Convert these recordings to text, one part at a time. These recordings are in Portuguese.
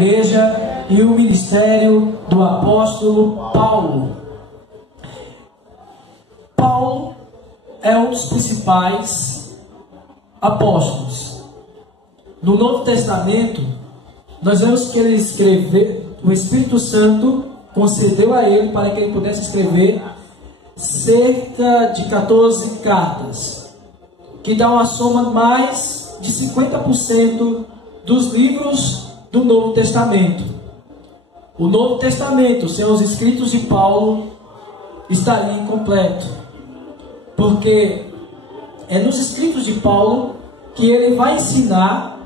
igreja e o ministério do apóstolo Paulo. Paulo é um dos principais apóstolos. No Novo Testamento, nós vemos que ele escreveu, o Espírito Santo concedeu a ele para que ele pudesse escrever cerca de 14 cartas, que dá uma soma mais de 50% dos livros do Novo Testamento. O Novo Testamento, sem os escritos de Paulo, estaria incompleto, porque é nos escritos de Paulo que ele vai ensinar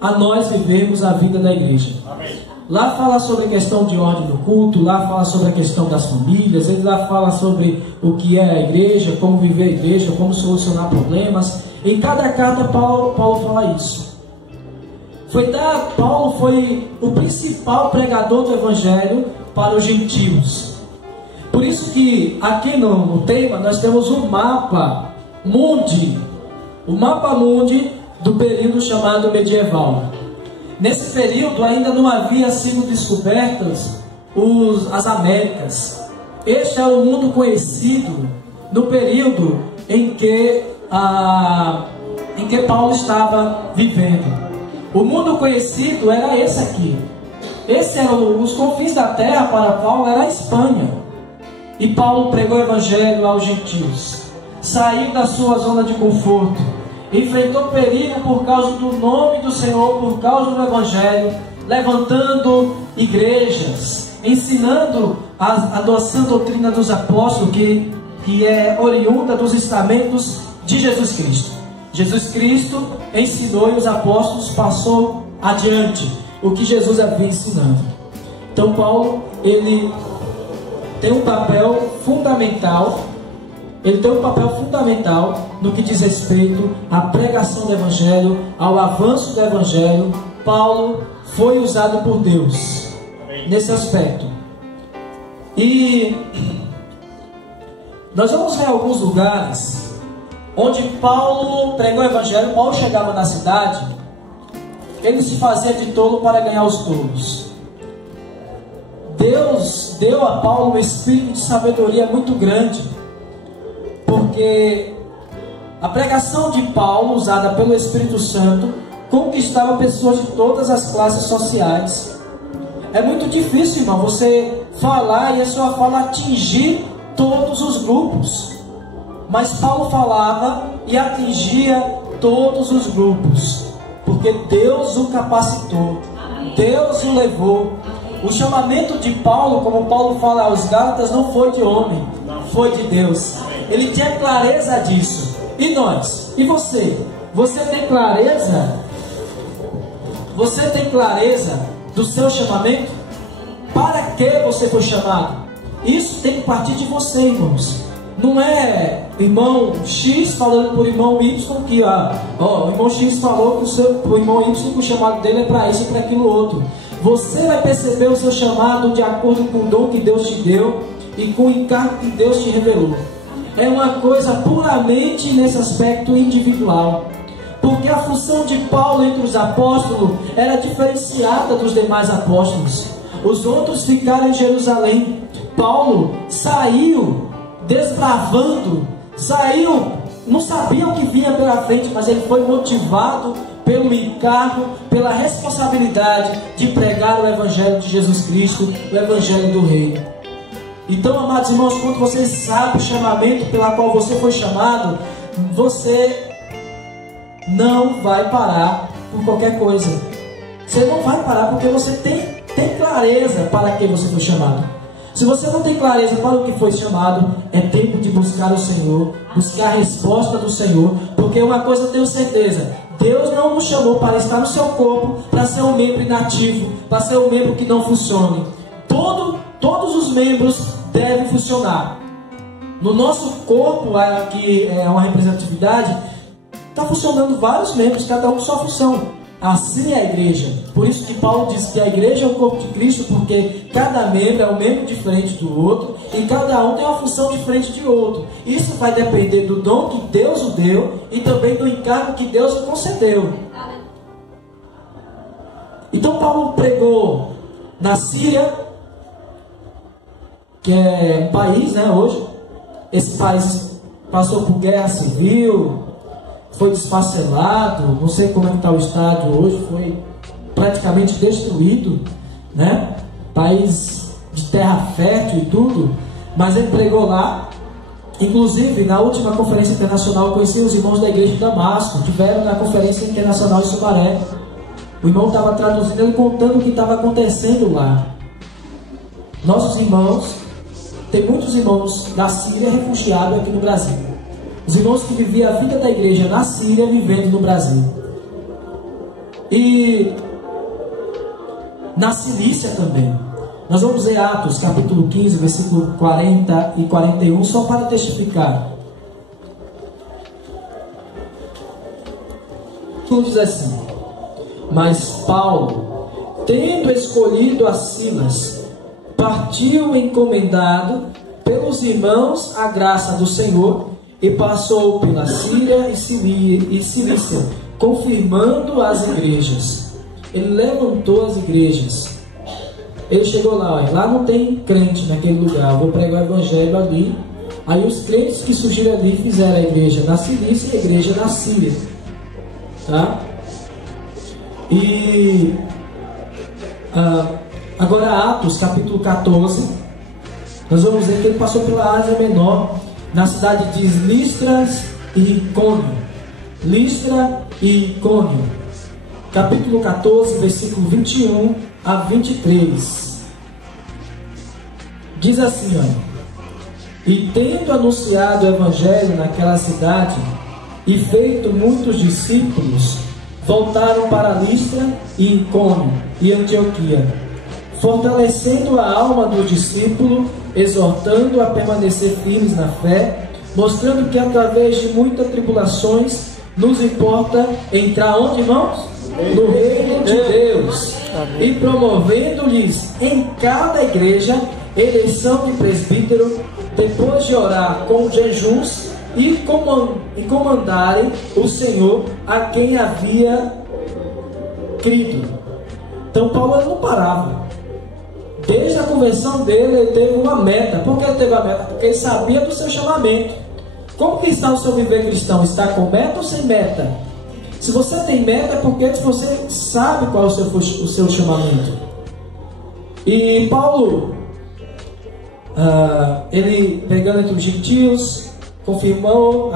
a nós vivermos a vida da igreja. Amém. Lá fala sobre a questão de ordem do culto, lá fala sobre a questão das famílias, ele lá fala sobre o que é a igreja, como viver a igreja, como solucionar problemas. Em cada carta Paulo fala isso. Paulo foi o principal pregador do evangelho para os gentios. Por isso que aqui no tema nós temos o mapa mundi, do período chamado medieval. Nesse período ainda não havia sido descobertas as Américas. Este era o mundo conhecido no período em que Paulo estava vivendo. O mundo conhecido era esse aqui. Esse era os confins da terra para Paulo, era a Espanha. E Paulo pregou o evangelho aos gentios. Saiu da sua zona de conforto. Enfrentou perigo por causa do nome do Senhor, por causa do evangelho, levantando igrejas, ensinando a sã doutrina dos apóstolos, que é oriunda dos ensinamentos de Jesus Cristo. Jesus Cristo ensinou e os apóstolos passou adiante o que Jesus havia ensinando. Então Paulo, ele tem um papel fundamental. Ele tem um papel fundamental no que diz respeito à pregação do evangelho, ao avanço do evangelho. Paulo foi usado por Deus nesse aspecto. E nós vamos ver alguns lugares onde Paulo pregou o evangelho. Paulo chegava na cidade, ele se fazia de tolo para ganhar os tolos. Deus deu a Paulo um espírito de sabedoria muito grande, porque a pregação de Paulo, usada pelo Espírito Santo, conquistava pessoas de todas as classes sociais. É muito difícil, irmão, você falar e a sua fala atingir todos os grupos. Mas Paulo falava e atingia todos os grupos, porque Deus o capacitou, Deus o levou. O chamamento de Paulo, como Paulo fala aos Gálatas, não foi de homem, foi de Deus. Ele tinha clareza disso. E nós? E você? Você tem clareza? Você tem clareza do seu chamamento? Para que você foi chamado? Isso tem que partir de você, irmãos. Não é irmão X falando por irmão Y que o irmão X falou que o irmão Y, que o chamado dele é para isso e para aquilo outro. Você vai perceber o seu chamado de acordo com o dom que Deus te deu e com o encargo que Deus te revelou. É uma coisa puramente nesse aspecto individual, porque a função de Paulo entre os apóstolos era diferenciada dos demais apóstolos. Os outros ficaram em Jerusalém. Paulo saiu desbravando, não sabia o que vinha pela frente, mas ele foi motivado pelo encargo, pela responsabilidade de pregar o evangelho de Jesus Cristo, o evangelho do Rei. Então, amados irmãos, quando você sabe o chamamento pela qual você foi chamado, você não vai parar por qualquer coisa. Você não vai parar porque você tem clareza para que você foi chamado. Se você não tem clareza para o que foi chamado, é tempo de buscar o Senhor, buscar a resposta do Senhor, porque uma coisa eu tenho certeza: Deus não nos chamou para estar no seu corpo, para ser um membro inativo, para ser um membro que não funcione. Todos os membros devem funcionar. No nosso corpo, aqui é uma representatividade, está funcionando vários membros, cada um com sua função. Assim é a igreja. Por isso que Paulo diz que a igreja é o corpo de Cristo, porque cada membro é um membro diferente do outro e cada um tem uma função diferente de outro. Isso vai depender do dom que Deus o deu e também do encargo que Deus o concedeu. Então Paulo pregou na Síria, que é um país, né, hoje. Esse país passou por guerra civil, foi desfacelado, não sei como é que está o estádio hoje, foi praticamente destruído, né? País de terra fértil e tudo, mas ele pregou lá. Inclusive, na última conferência internacional, eu conheci os irmãos da igreja de Damasco, tiveram na conferência internacional em Sumaré. O irmão estava traduzindo, ele contando o que estava acontecendo lá. Nossos irmãos, tem muitos irmãos da Síria refugiados aqui no Brasil. Os irmãos que viviam a vida da igreja na Síria, vivendo no Brasil. E na Cilícia também. Nós vamos ler Atos, capítulo 15, versículo 40 e 41, só para testificar. Tudo diz assim: mas Paulo, tendo escolhido a Silas, partiu encomendado pelos irmãos a graça do Senhor e passou pela Síria e Cilícia, confirmando as igrejas. Ele levantou as igrejas. Ele chegou lá, olha, lá não tem crente naquele lugar, eu vou pregar o evangelho ali. Aí os crentes que surgiram ali fizeram a igreja na Cilícia e a igreja na Síria, tá? E agora Atos capítulo 14, nós vamos ver que ele passou pela Ásia Menor, na cidade de Listra e Icônio. Listra e Icônio, capítulo 14, versículo 21 a 23. Diz assim, olha: e tendo anunciado o evangelho naquela cidade e feito muitos discípulos, voltaram para Listra e Icônio e Antioquia, fortalecendo a alma do discípulo, exortando a permanecer firmes na fé, mostrando que através de muitas tribulações nos importa entrar onde, irmãos? No reino de Deus. E promovendo-lhes em cada igreja eleição de presbítero, depois de orar com jejuns e comandarem o Senhor a quem havia crido. Então Paulo não parava. Desde a conversão dele, ele teve uma meta. Por que ele teve a meta? Porque ele sabia do seu chamamento. Como que está o seu viver cristão? Está com meta ou sem meta? Se você tem meta, é porque você sabe qual é o seu chamamento. E Paulo, ele pegando entre os gentios, confirmou,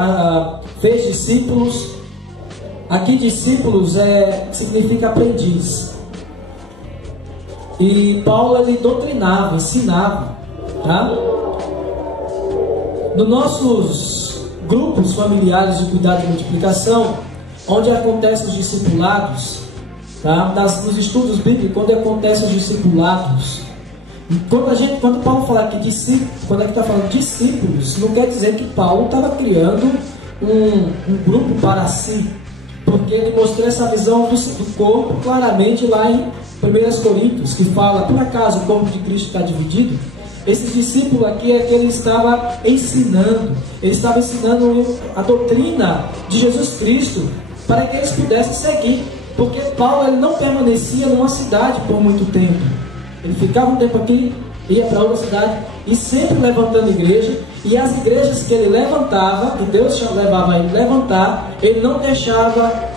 fez discípulos. Aqui discípulos significa aprendiz. E Paulo, ele doutrinava, ensinava, tá? Nos nossos grupos familiares de cuidado e multiplicação, onde acontecem os discipulados, tá? Nos estudos bíblicos, quando acontecem os discipulados, quando Paulo fala que discípulos, quando ele está falando discípulos, não quer dizer que Paulo estava criando um grupo para si, porque ele mostrou essa visão do corpo claramente lá em 1 Coríntios, que fala, por acaso o corpo de Cristo está dividido? Esse discípulo aqui é que ele estava ensinando a doutrina de Jesus Cristo, para que eles pudessem seguir, porque Paulo, ele não permanecia numa cidade por muito tempo. Ele ficava um tempo aqui, ia para outra cidade, e sempre levantando igreja, e as igrejas que ele levantava, que Deus levava ele levantar, ele não deixava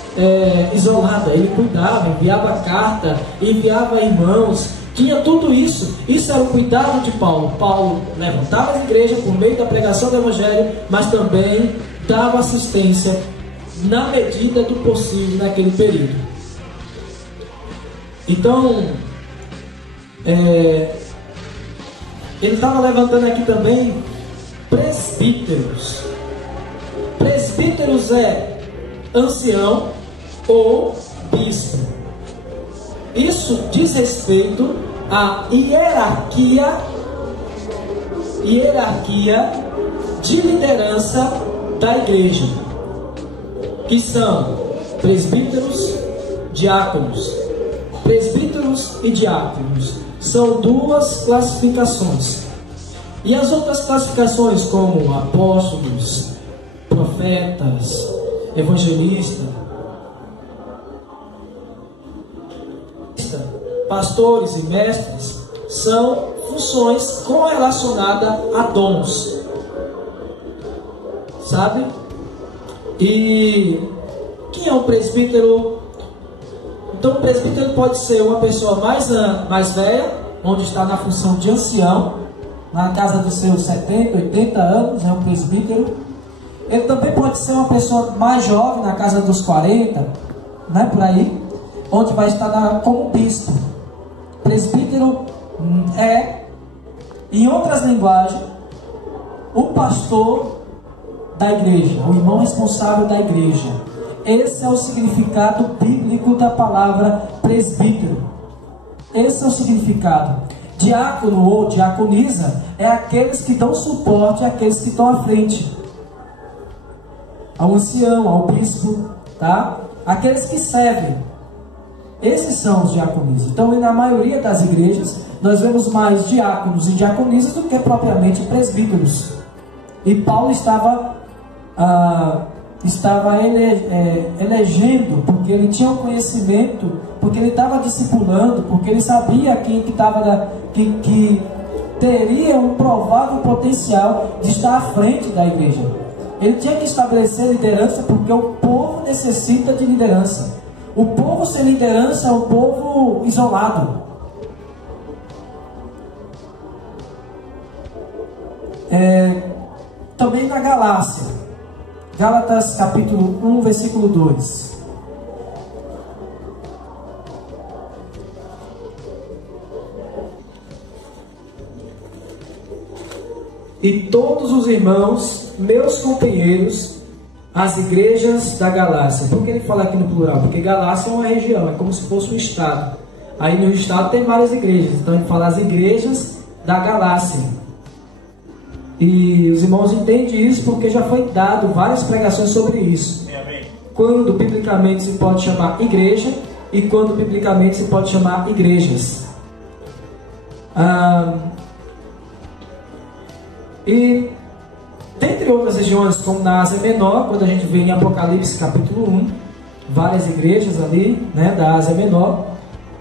isolada, ele cuidava, enviava carta, enviava irmãos, tinha tudo isso. Isso era o cuidado de Paulo. Paulo levantava as igrejas por meio da pregação do evangelho, mas também dava assistência na medida do possível naquele período. Então, ele estava levantando aqui também presbíteros. Presbíteros é ancião ou bispo. Isso diz respeito à hierarquia de liderança da igreja, que são presbíteros, diáconos. Presbíteros e diáconos são duas classificações. E as outras classificações, como apóstolos, profetas, evangelistas, pastores e mestres são funções correlacionadas a dons, sabe? E quem é um presbítero? Então, o presbítero pode ser uma pessoa mais velha, onde está na função de ancião, na casa dos seus 70, 80 anos, é um presbítero. Ele também pode ser uma pessoa mais jovem, na casa dos 40, né, por aí, onde vai estar como bispo. Presbítero é, em outras linguagens, o pastor da igreja, o irmão responsável da igreja. Esse é o significado bíblico da palavra presbítero. Esse é o significado. Diácono ou diaconisa é aqueles que dão suporte àqueles que estão à frente, ao ancião, ao bispo, tá? Aqueles que servem. Esses são os diaconisas. Então, na maioria das igrejas, nós vemos mais diáconos e diaconisas do que propriamente presbíteros. E Paulo estava elegendo, porque ele tinha um conhecimento, porque ele estava discipulando, porque ele sabia que teria um provável potencial de estar à frente da igreja. Ele tinha que estabelecer liderança, porque o povo necessita de liderança. O povo sem liderança é um povo isolado. Também na Galácia, Gálatas capítulo 1, versículo 2. E todos os irmãos, meus companheiros, as igrejas da Galácia. Por que ele fala aqui no plural? Porque Galácia é uma região, é como se fosse um estado. Aí no estado tem várias igrejas, então ele fala as igrejas da Galácia. E os irmãos entendem isso porque já foi dado várias pregações sobre isso. Amém. Quando biblicamente se pode chamar igreja e quando biblicamente se pode chamar igrejas. E dentre outras regiões, como na Ásia Menor, quando a gente vê em Apocalipse capítulo 1, várias igrejas ali, né, da Ásia Menor.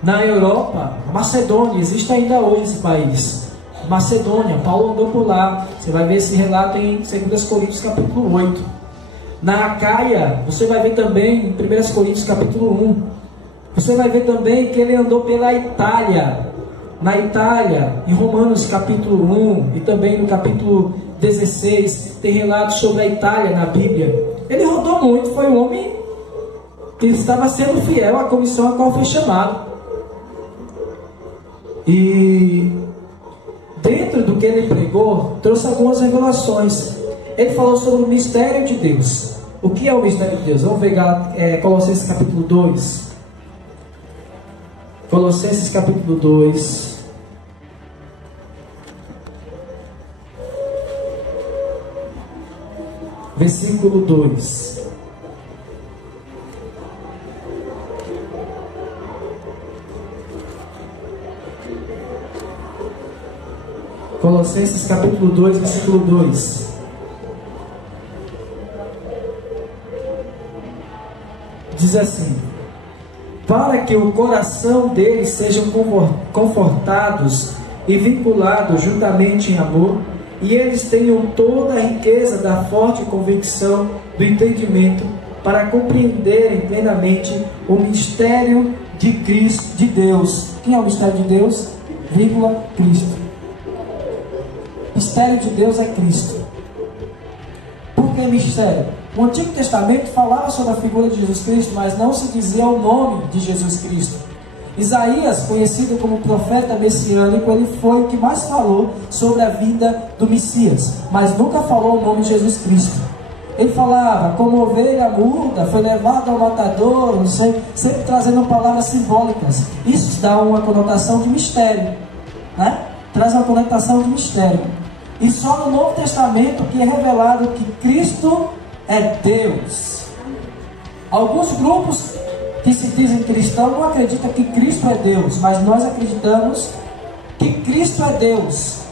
Na Europa, Macedônia, existe ainda hoje esse país. Macedônia, Paulo andou por lá. Você vai ver esse relato em 2 Coríntios capítulo 8. Na Acaia, você vai ver também em 1 Coríntios capítulo 1. Você vai ver também que ele andou pela Itália. Na Itália, em Romanos capítulo 1 e também no capítulo 16, tem relatos sobre a Itália na Bíblia. Ele rodou muito, foi um homem que estava sendo fiel à comissão a qual foi chamado. E dentro do que ele pregou, trouxe algumas revelações. Ele falou sobre o mistério de Deus. O que é o mistério de Deus? Vamos ver Colossenses capítulo 2. Colossenses capítulo 2. Versículo 2. Colossenses capítulo 2, versículo 2. Diz assim: para que o coração deles sejam confortados e vinculados juntamente em amor, e eles tenham toda a riqueza da forte convicção do entendimento, para compreenderem plenamente o mistério de Cristo, de Deus. Quem é o mistério de Deus? Vírgula, Cristo. O mistério de Deus é Cristo. Por que mistério? O Antigo Testamento falava sobre a figura de Jesus Cristo, mas não se dizia o nome de Jesus Cristo. Isaías, conhecido como profeta messiânico, ele foi o que mais falou sobre a vinda do Messias, mas nunca falou o nome de Jesus Cristo. Ele falava, como ovelha muda, foi levado ao matador, sempre trazendo palavras simbólicas. Isso dá uma conotação de mistério, né? Traz uma conotação de mistério. E só no Novo Testamento que é revelado que Cristo é Deus. Alguns grupos que se dizem cristãos não acreditam que Cristo é Deus, mas nós acreditamos que Cristo é Deus.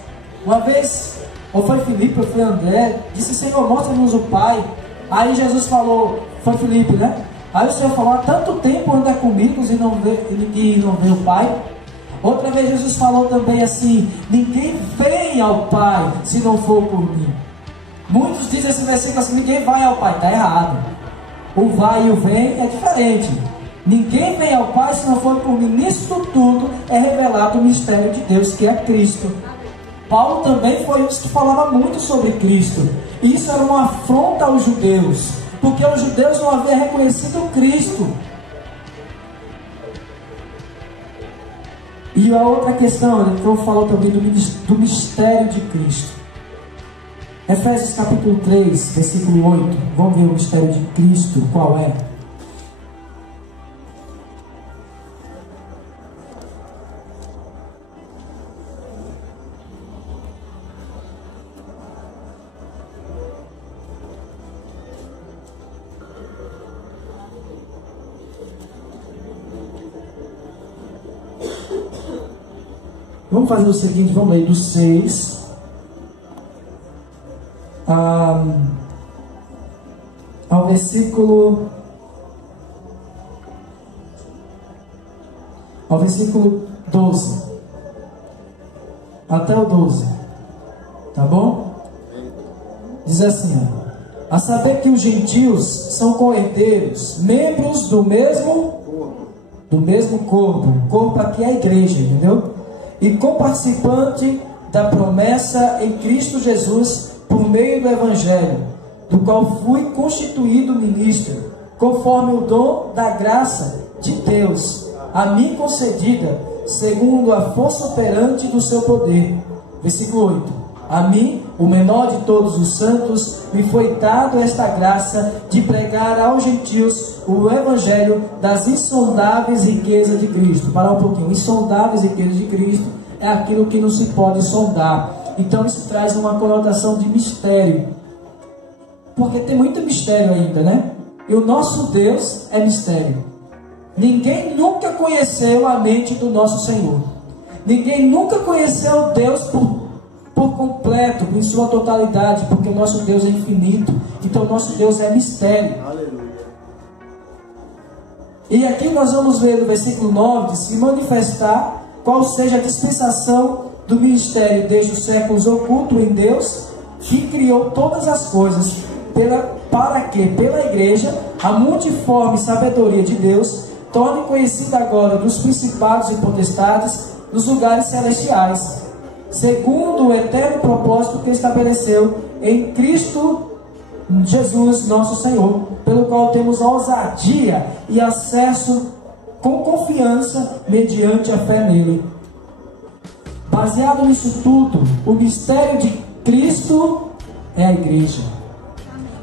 Uma vez, ou foi Filipe ou foi André, disse: Senhor, mostra-nos o Pai. Aí Jesus falou, foi Filipe, né? Aí o Senhor falou: há tanto tempo anda comigo e não vê o Pai. Outra vez Jesus falou também assim: ninguém vem ao Pai se não for por mim. Muitos dizem esse versículo assim: ninguém vai ao Pai. Está errado. O vai e o vem é diferente. Ninguém vem ao Pai se não for por mim. Nisso tudo é revelado o mistério de Deus, que é Cristo. Paulo também foi um que falava muito sobre Cristo. Isso era uma afronta aos judeus, porque os judeus não haviam reconhecido Cristo. E a outra questão, então, falou também do mistério de Cristo. Efésios capítulo 3, versículo 8. Vamos ver o mistério de Cristo, qual é? Vamos fazer o seguinte, vamos ler do 6 ao versículo 12, até o 12, tá bom? Diz assim: a saber que os gentios são co-herdeiros, membros do mesmo corpo. O corpo aqui é a igreja, entendeu? E comparticipante da promessa em Cristo Jesus por meio do Evangelho, do qual fui constituído ministro, conforme o dom da graça de Deus, a mim concedida, segundo a força operante do seu poder. Versículo 8. A mim, o menor de todos os santos, me foi dado esta graça de pregar aos gentios o evangelho das insondáveis riquezas de Cristo. Parar um pouquinho. Insondáveis riquezas de Cristo é aquilo que não se pode sondar. Então isso traz uma conotação de mistério, porque tem muito mistério ainda, né? E o nosso Deus é mistério. Ninguém nunca conheceu a mente do nosso Senhor. Ninguém nunca conheceu Deus por completo, em sua totalidade, porque o nosso Deus é infinito. Então o nosso Deus é mistério. Aleluia. E aqui nós vamos ver no versículo 9: de se manifestar qual seja a dispensação do ministério desde os séculos oculto em Deus, que criou todas as coisas, para que pela igreja a multiforme sabedoria de Deus torne conhecida agora dos principados e potestades nos lugares celestiais, segundo o eterno propósito que estabeleceu em Cristo Jesus nosso Senhor, pelo qual temos ousadia e acesso com confiança mediante a fé nele. Baseado nisso tudo, o mistério de Cristo é a igreja.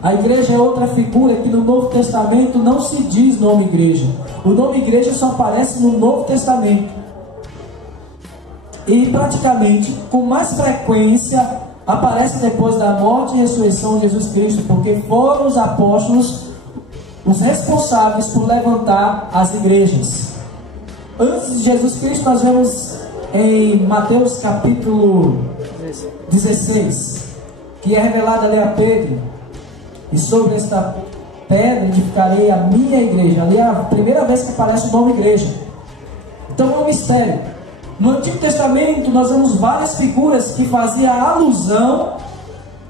A igreja é outra figura que no Novo Testamento não se diz nome igreja. O nome igreja só aparece no Novo Testamento. E praticamente, com mais frequência, aparece depois da morte e ressurreição de Jesus Cristo, porque foram os apóstolos os responsáveis por levantar as igrejas. Antes de Jesus Cristo, nós vemos em Mateus capítulo 16, que é revelado ali a Pedro: e sobre esta pedra edificarei a minha igreja. Ali é a primeira vez que aparece o nome igreja. Então é um mistério. No Antigo Testamento nós vemos várias figuras que faziam alusão,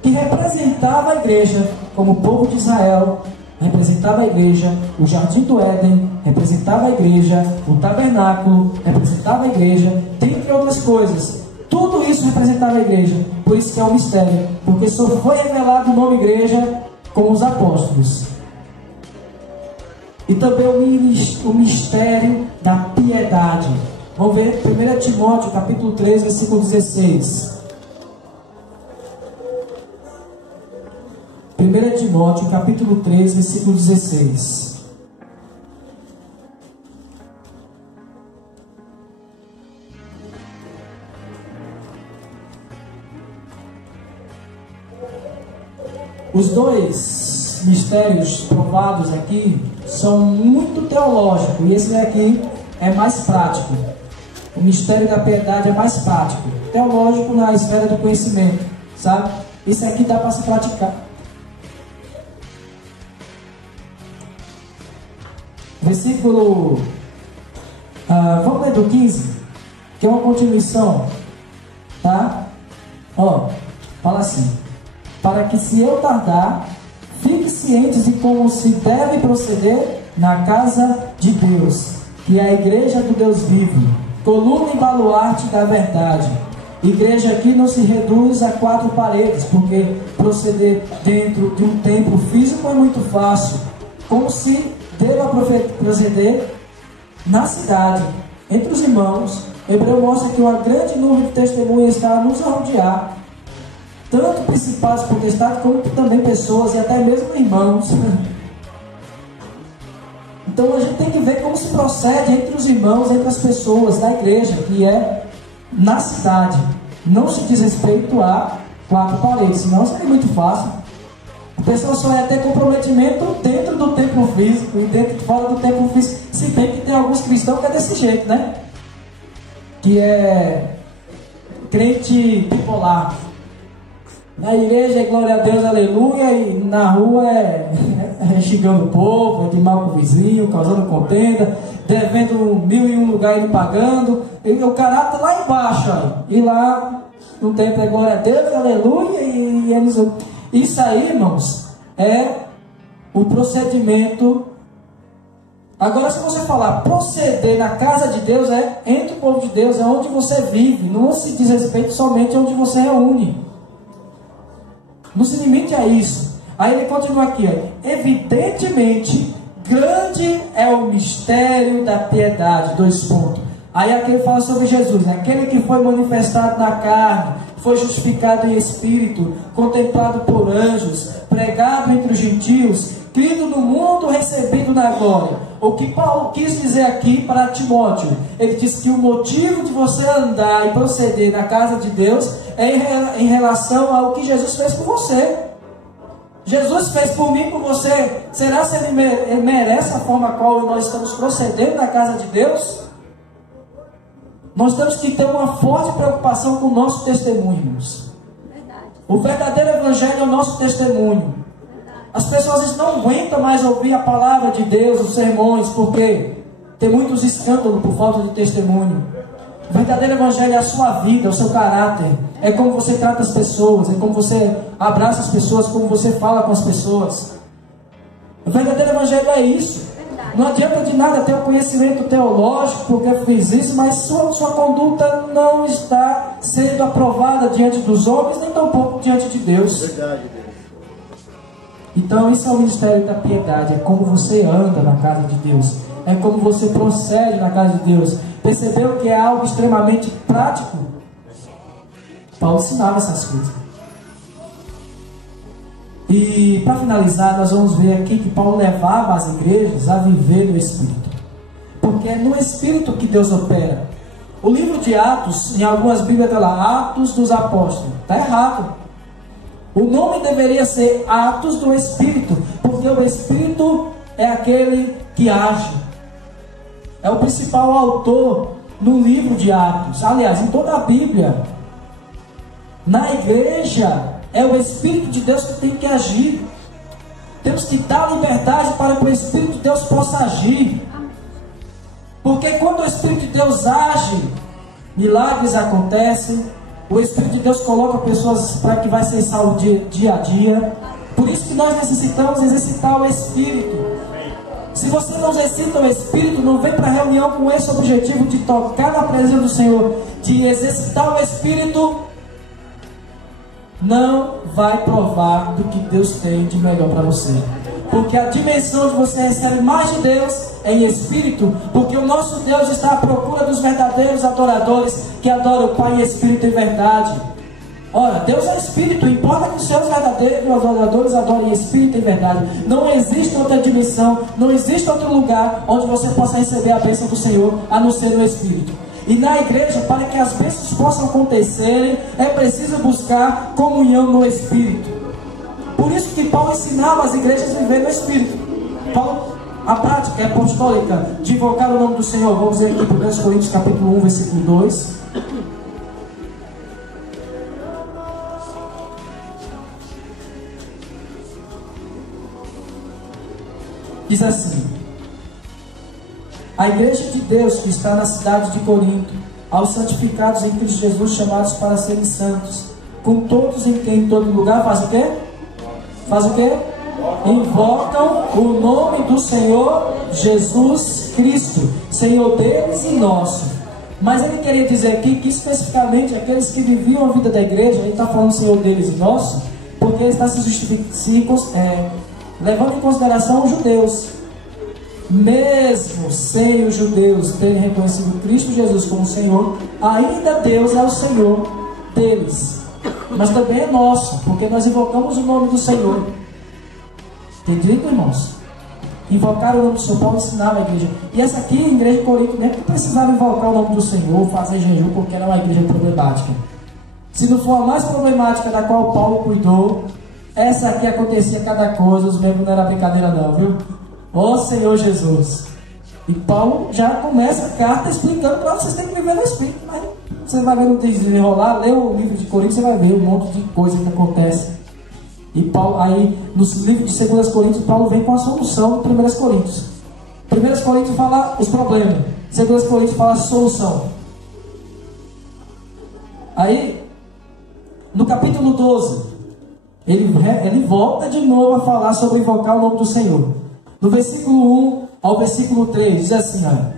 que representavam a igreja, como o povo de Israel representava a igreja, o jardim do Éden representava a igreja, o tabernáculo representava a igreja, dentre outras coisas. Tudo isso representava a igreja. Por isso que é um mistério, porque só foi revelado o nome igreja com os apóstolos. E também o mistério da piedade. Vamos ver 1 Timóteo capítulo 3, versículo 16. 1 Timóteo capítulo 3, versículo 16. Os dois mistérios provados aqui são muito teológicos, e esse aqui é mais prático. O mistério da piedade é mais prático. Teológico na esfera do conhecimento, sabe? Esse aqui dá para se praticar. Versículo... vamos ler do 15. que é uma continuação, tá? Ó, fala assim: para que se eu tardar, fiquem cientes de como se deve proceder na casa de Deus, que é a igreja do Deus vivo, coluna e baluarte da verdade. Igreja aqui não se reduz a 4 paredes, porque proceder dentro de um templo físico é muito fácil. Como se deva proceder na cidade, entre os irmãos. Hebreu mostra que uma grande nuvem de testemunhas está a nos rodear, tanto principais potestades como também pessoas e até mesmo irmãos. Então a gente tem que ver como se procede entre os irmãos, entre as pessoas da igreja, que é na cidade. Não se diz respeito a 4 paredes, senão seria muito fácil. A pessoa só ia ter comprometimento dentro do templo físico e dentro e fora do templo físico. Se bem que tem alguns cristãos que é desse jeito, né? Que é crente bipolar. Na igreja é glória a Deus, aleluia, e na rua é xingando o povo, é de mal com o vizinho, causando contenda, devendo 1001 lugar e pagando, e o caráter lá embaixo, aí. E lá no templo é glória a Deus, aleluia, e eles... Isso aí, irmãos, é o procedimento. Agora, se você falar proceder na casa de Deus, é entre o povo de Deus, é onde você vive, não se diz respeito somente onde você reúne. Não se limite a isso. Aí ele continua aqui, ó. Evidentemente, grande é o mistério da piedade. 2 pontos. Aí aqui ele fala sobre Jesus, né? Aquele que foi manifestado na carne, foi justificado em espírito, contemplado por anjos, pregado entre os gentios, crido no mundo, recebido na glória. O que Paulo quis dizer aqui para Timóteo, ele disse que o motivo de você andar e proceder na casa de Deus é em relação ao que Jesus fez por você. Jesus fez por mim, por você. Será que ele merece a forma a qual nós estamos procedendo na casa de Deus? Nós temos que ter uma forte preocupação com o nosso testemunho, irmãos. O verdadeiro evangelho é o nosso testemunho. As pessoas não aguentam mais ouvir a palavra de Deus, os sermões, porque tem muitos escândalos por falta de testemunho. O verdadeiro evangelho é a sua vida, o seu caráter. É como você trata as pessoas, é como você abraça as pessoas, como você fala com as pessoas. O verdadeiro evangelho é isso. Não adianta de nada ter um conhecimento teológico, porque eu fiz isso, mas sua conduta não está sendo aprovada diante dos homens, nem tampouco diante de Deus. Verdade. Então isso é o ministério da piedade. É como você anda na casa de Deus, é como você procede na casa de Deus. Percebeu que é algo extremamente prático? Paulo ensinava essas coisas. E para finalizar, nós vamos ver aqui que Paulo levava as igrejas a viver no Espírito, porque é no Espírito que Deus opera. O livro de Atos, em algumas bíblias está lá, Atos dos Apóstolos. Está errado. O nome deveria ser Atos do Espírito, porque o Espírito é aquele que age. É o principal autor no livro de Atos. Aliás, em toda a Bíblia. Na igreja, é o Espírito de Deus que tem que agir. Temos que dar liberdade para que o Espírito de Deus possa agir. Porque quando o Espírito de Deus age, milagres acontecem. O Espírito de Deus coloca pessoas para que vai ser salvo dia a dia. Por isso que nós necessitamos exercitar o Espírito. Se você não exercita o Espírito, não vem para a reunião com esse objetivo de tocar na presença do Senhor, de exercitar o Espírito, não vai provar do que Deus tem de melhor para você. Porque a dimensão de você receber mais de Deus é em Espírito, porque o nosso Deus está à procura dos verdadeiros adoradores que adoram o Pai em Espírito e verdade. Ora, Deus é Espírito, importa que os seus verdadeiros adoradores adorem em Espírito e verdade. Não existe outra dimensão, não existe outro lugar onde você possa receber a bênção do Senhor, a não ser no Espírito. E na igreja, para que as bênçãos possam acontecerem, é preciso buscar comunhão no Espírito. Por isso que Paulo ensinava as igrejas a viver no Espírito. Paulo, a prática apostólica de invocar o nome do Senhor. Vamos ver aqui 1 Coríntios capítulo 1, versículo 2. Diz assim: a igreja de Deus que está na cidade de Corinto, aos santificados em Cristo Jesus, chamados para serem santos, com todos em quem em todo lugar faz o quê? Faz o quê? Invocam o nome do Senhor Jesus Cristo, Senhor deles e nosso. Mas ele queria dizer aqui que especificamente aqueles que viviam a vida da igreja, ele está falando Senhor deles e nosso, porque ele está levando em consideração os judeus. Mesmo sem os judeus terem reconhecido Cristo Jesus como Senhor, ainda Deus é o Senhor deles, mas também é nosso, porque nós invocamos o nome do Senhor. Entendido, irmãos? Invocar o nome do Senhor. Paulo ensinava a igreja. E essa aqui, a igreja de Corinto, nem precisava invocar o nome do Senhor, fazer jejum, porque era uma igreja problemática. Se não for a mais problemática da qual Paulo cuidou, essa aqui acontecia cada coisa, os membros não era brincadeira não, viu? Ó Senhor Jesus. E Paulo já começa a carta explicando para vocês têm que viver no Espírito. Mas você vai ver no desenrolar, lê o livro de Coríntios, você vai ver um monte de coisa que acontece. E Paulo, aí, no livro de 2 Coríntios, Paulo vem com a solução de 1 Coríntios. 1 Coríntios fala os problemas, 2 Coríntios fala a solução. Aí, no capítulo 12, ele volta de novo a falar sobre invocar o nome do Senhor. Do versículo 1 ao versículo 3, diz assim, olha: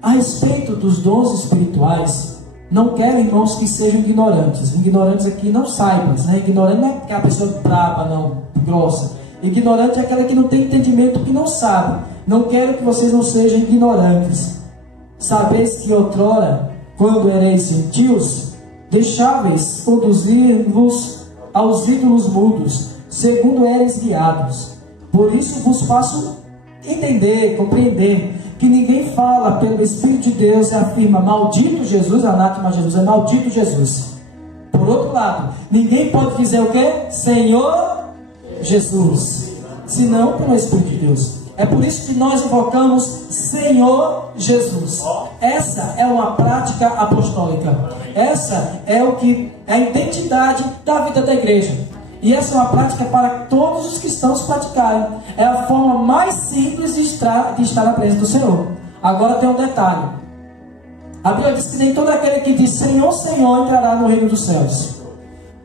a respeito dos dons espirituais, não quero, irmãos, que sejam ignorantes. Ignorantes aqui não saibas, né? Ignorante não é aquela pessoa braba, não, grossa. Ignorante é aquela que não tem entendimento, que não sabe. Não quero que vocês não sejam ignorantes. Sabeis que outrora, quando ereis gentios, deixáveis conduzir-vos aos ídolos mudos, segundo eres guiados. Por isso vos faço entender, compreender, que ninguém fala pelo Espírito de Deus e afirma maldito Jesus, anátema Jesus, é maldito Jesus. Por outro lado, ninguém pode dizer o que? Senhor Jesus, senão pelo Espírito de Deus. É por isso que nós invocamos Senhor Jesus. Essa é uma prática apostólica. Essa é o que é a identidade da vida da igreja. E essa é uma prática para todos os cristãos praticarem. É a forma mais simples de estar na presença do Senhor. Agora tem um detalhe. A Bíblia diz que nem todo aquele que diz Senhor, Senhor entrará no reino dos céus.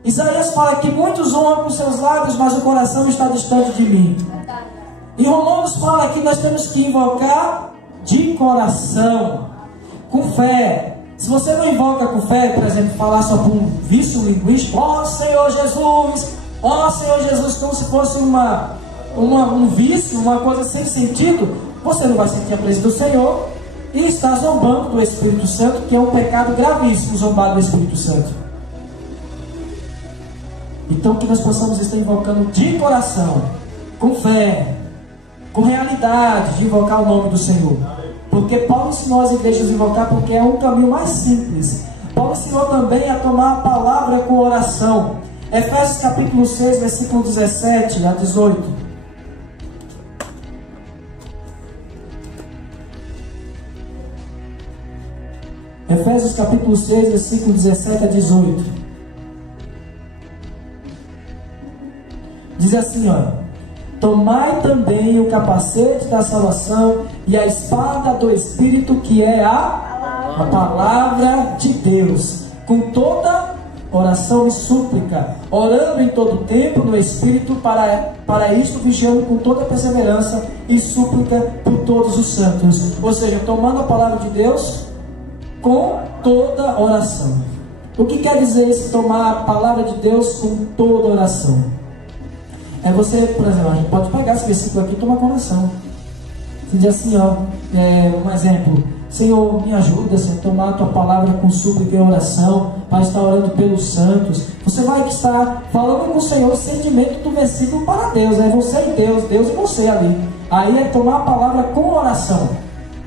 Isaías fala que muitos honram com seus lábios, mas o coração está distante de mim. E Romanos fala que nós temos que invocar de coração, com fé. Se você não invoca com fé, por exemplo, falar só com um vício linguístico, ó Senhor Jesus, ó Senhor Jesus, como se fosse um vício, uma coisa sem sentido, você não vai sentir a presença do Senhor e está zombando do Espírito Santo, que é um pecado gravíssimo, zombar do Espírito Santo. Então que nós possamos estar invocando de coração, com fé, com realidade, de invocar o nome do Senhor. Porque Paulo ensinou as igrejas a invocar, porque é um caminho mais simples. Paulo ensinou também a tomar a palavra com oração. Efésios capítulo 6, versículo 17 a 18. Efésios capítulo 6, versículo 17 a 18. Diz assim, olha: tomai também o capacete da salvação e a espada do Espírito, que é a palavra de Deus, com toda oração e súplica, orando em todo tempo no Espírito, para isto vigiando com toda perseverança e súplica por todos os santos. Ou seja, tomando a palavra de Deus com toda oração. O que quer dizer esse tomar a palavra de Deus com toda oração? É você, por exemplo, a gente pode pegar esse versículo aqui e tomar coração. Você diz assim, ó, um exemplo: Senhor, me ajuda, Senhor, a tomar a tua palavra com súplica e oração, para estar orando pelos santos. Você vai estar falando com o Senhor o sentimento do versículo para Deus, é você e Deus, Deus e você ali. Aí é tomar a palavra com oração.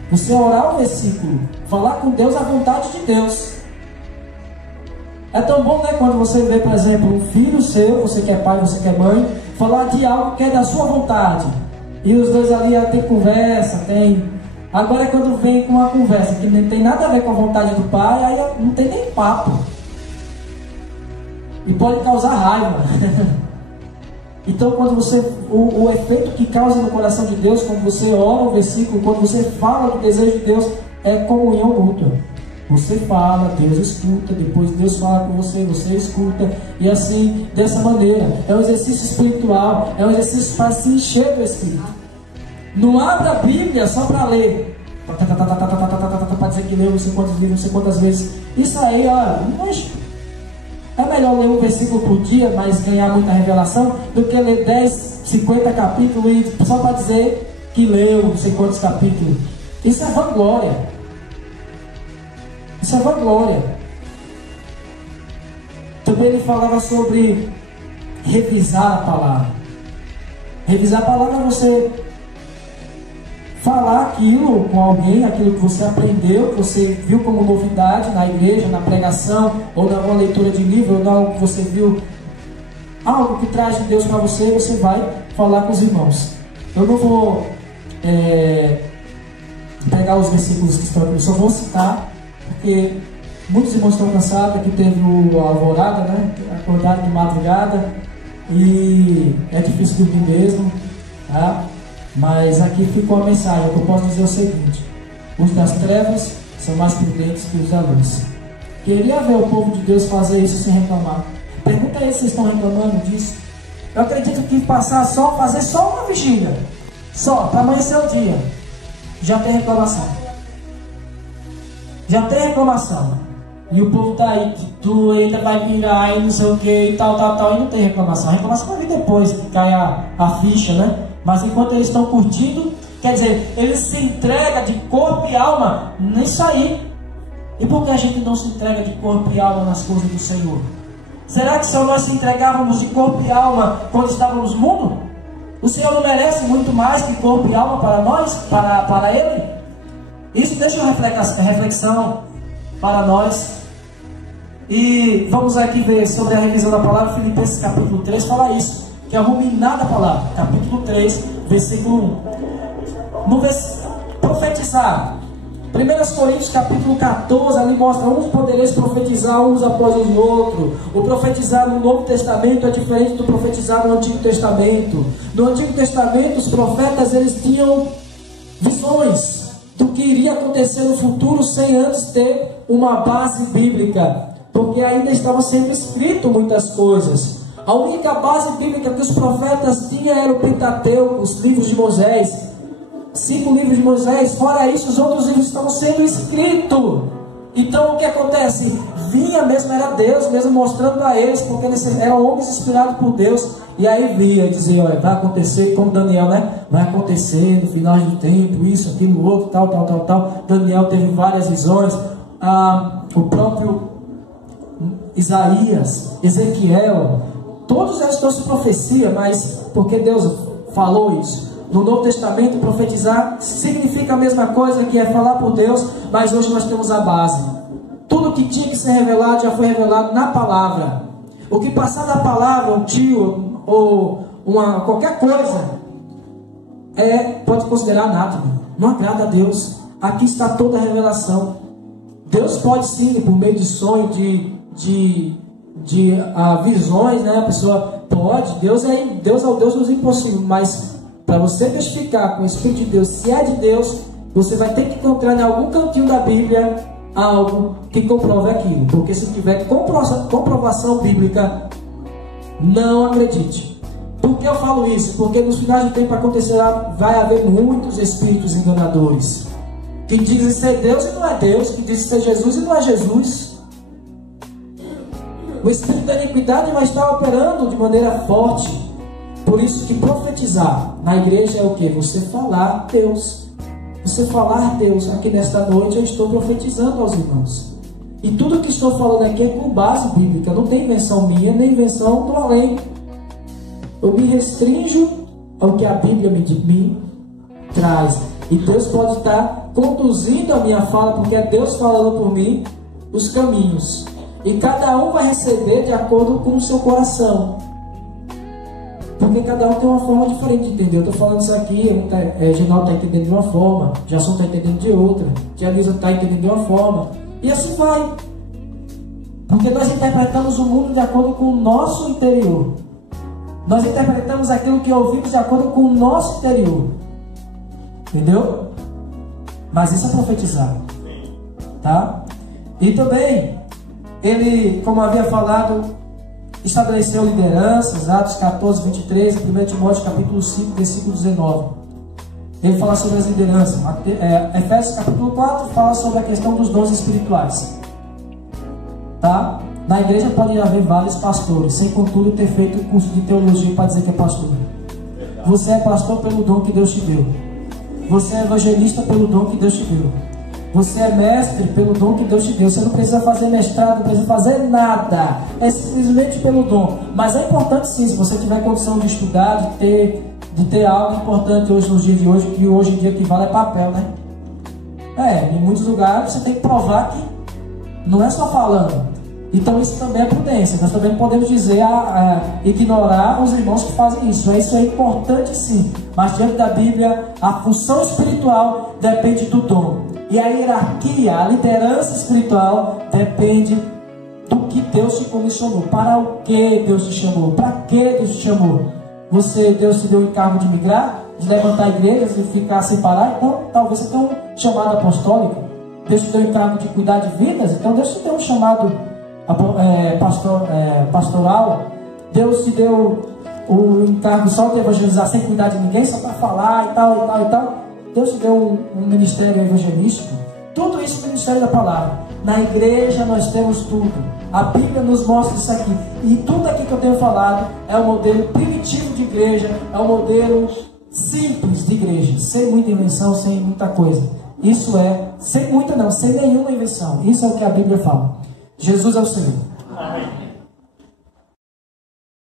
Você orar o versículo, falar com Deus a vontade de Deus. É tão bom, né, quando você vê, por exemplo, um filho seu, você que é pai, você que é mãe, falar de algo que é da sua vontade, e os dois ali tem conversa, tem... Agora quando vem com uma conversa que não tem nada a ver com a vontade do pai, aí não tem nem papo, e pode causar raiva. Então quando você, o efeito que causa no coração de Deus, quando você ora o versículo, quando você fala do desejo de Deus, é comunhão mútua. Você fala, Deus escuta, depois Deus fala com você, você escuta, e assim, dessa maneira. É um exercício espiritual, é um exercício para se encher do Espírito. Não abra a Bíblia só para ler, para dizer que leu não sei quantos livros, não sei quantas vezes. Isso aí, ó, é melhor ler um versículo por dia, mas ganhar muita revelação, do que ler 10, 50 capítulos e só para dizer que leu não sei quantos capítulos. Isso é vanglória. Isso é vanglória. Também ele falava sobre revisar a palavra. Revisar a palavra é você falar aquilo com alguém, aquilo que você aprendeu, que você viu como novidade na igreja, na pregação, ou na leitura de livro, ou na algo que você viu, algo que traz de Deus para você, você vai falar com os irmãos. Eu não vou pegar os versículos que estão aqui, eu só vou citar, porque muitos irmãos estão cansados. Aqui teve a alvorada, né? Acordaram de madrugada e é difícil dormir mesmo, tá? Mas aqui ficou a mensagem. O que eu posso dizer é o seguinte: os das trevas são mais prudentes que os da luz. Queria ver o povo de Deus fazer isso sem reclamar. Pergunta aí se vocês estão reclamando disso. Eu acredito que fazer só uma vigília, só para amanhecer o dia, já tem reclamação. Já tem reclamação. E o povo tá aí, tu ainda vai virar e não sei o que, e tal, e não tem reclamação. A reclamação vai vir depois que cai a ficha, né? Mas enquanto eles estão curtindo, quer dizer, eles se entregam de corpo e alma nisso aí. E por que a gente não se entrega de corpo e alma nas coisas do Senhor? Será que só nós se entregávamos de corpo e alma quando estávamos no mundo? O Senhor não merece muito mais que corpo e alma para nós, para Ele? Isso deixa uma reflexão para nós. E vamos aqui ver sobre a revisão da palavra. Filipenses capítulo 3 fala isso, que é o ruminar da palavra. Capítulo 3, versículo 1. No profetizar. 1 Coríntios capítulo 14, ali mostra: uns podereis profetizar uns após os outros. O profetizar no Novo Testamento é diferente do profetizar no Antigo Testamento. No Antigo Testamento, os profetas eles tinham visões do que iria acontecer no futuro sem antes ter uma base bíblica, porque ainda estava sendo escrito muitas coisas. A única base bíblica que os profetas tinham era o Pentateuco, os livros de Moisés, 5 livros de Moisés. Fora isso, os outros livros estavam sendo escritos. Então o que acontece? Vinha mesmo, era Deus mesmo mostrando a eles, porque eles eram homens inspirados por Deus. E aí via e dizia: olha, vai acontecer, como Daniel, né? Vai acontecer no final do tempo, isso, aquilo, outro, tal. Daniel teve várias visões. O próprio Isaías, Ezequiel, todos eles trouxeram profecia, mas porque Deus falou isso. No Novo Testamento, profetizar significa a mesma coisa, que é falar por Deus, mas hoje nós temos a base. Tudo que tinha que ser revelado já foi revelado na palavra. O que passar da palavra, um tio ou qualquer coisa, pode considerar nada, não agrada a Deus. Aqui está toda a revelação. Deus pode sim, por meio de sonho, de visões, né? A pessoa pode. Deus é o Deus dos impossíveis, mas para você testificar com o Espírito de Deus se é de Deus, você vai ter que encontrar em algum cantinho da Bíblia algo que comprove aquilo. Porque se tiver comprovação bíblica, não acredite. Por que eu falo isso? Porque nos finais do tempo acontecerá, vai haver muitos espíritos enganadores que dizem ser Deus e não é Deus, que dizem ser Jesus e não é Jesus. O espírito da iniquidade vai estar operando de maneira forte. Por isso que profetizar na igreja é o que? Você falar Deus. Você falar Deus. Aqui nesta noite eu estou profetizando aos irmãos. E tudo que estou falando aqui é com base bíblica. Não tem invenção minha, nem invenção do além. Eu me restringo ao que a Bíblia me traz. E Deus pode estar conduzindo a minha fala, porque é Deus falando por mim os caminhos. E cada um vai receber de acordo com o seu coração. Porque cada um tem uma forma diferente de entender. Eu estou falando isso aqui, Ginaldo está entendendo de uma forma, Jason está entendendo de outra, Tia Lisa está entendendo de uma forma. E assim vai. Porque nós interpretamos o mundo de acordo com o nosso interior. Nós interpretamos aquilo que ouvimos de acordo com o nosso interior. Entendeu? Mas isso é profetizar. Tá? E também, ele, como havia falado, estabeleceu lideranças, Atos 14, 23, e 1 Timóteo capítulo 5, versículo 19. Ele fala sobre as lideranças. Efésios capítulo 4 fala sobre a questão dos dons espirituais. Tá? Na igreja pode haver vários pastores, sem contudo ter feito um curso de teologia para dizer que é pastor. Você é pastor pelo dom que Deus te deu. Você é evangelista pelo dom que Deus te deu. Você é mestre pelo dom que Deus te deu. Você não precisa fazer mestrado, não precisa fazer nada. É simplesmente pelo dom. Mas é importante sim, se você tiver condição de estudar, de ter algo importante hoje nos dias de hoje, que hoje em dia que vale é papel, né? Em muitos lugares você tem que provar que não é só falando. Então isso também é prudência. Nós também podemos dizer ignorar os irmãos que fazem isso. Isso é importante sim. Mas diante da Bíblia, a função espiritual depende do dom. E a hierarquia, a liderança espiritual depende do que Deus te comissionou. Para o que Deus te chamou? Para que Deus te chamou? Deus te deu o encargo de migrar, de levantar igrejas e ficar sem parar? Então talvez você tenha um chamado apostólico. Deus te deu o encargo de cuidar de vidas? Então Deus te deu um chamado pastoral. Deus te deu o encargo só de evangelizar sem cuidar de ninguém, só para falar e tal, e tal, e tal. Deus te deu um ministério evangelístico. Tudo isso é o ministério da palavra. Na igreja nós temos tudo. A Bíblia nos mostra isso aqui. E tudo aqui que eu tenho falado é o modelo primitivo de igreja, é o modelo simples de igreja, sem muita invenção, sem muita coisa. Isso é, sem muita não, sem nenhuma invenção. Isso é o que a Bíblia fala. Jesus é o Senhor. Amém.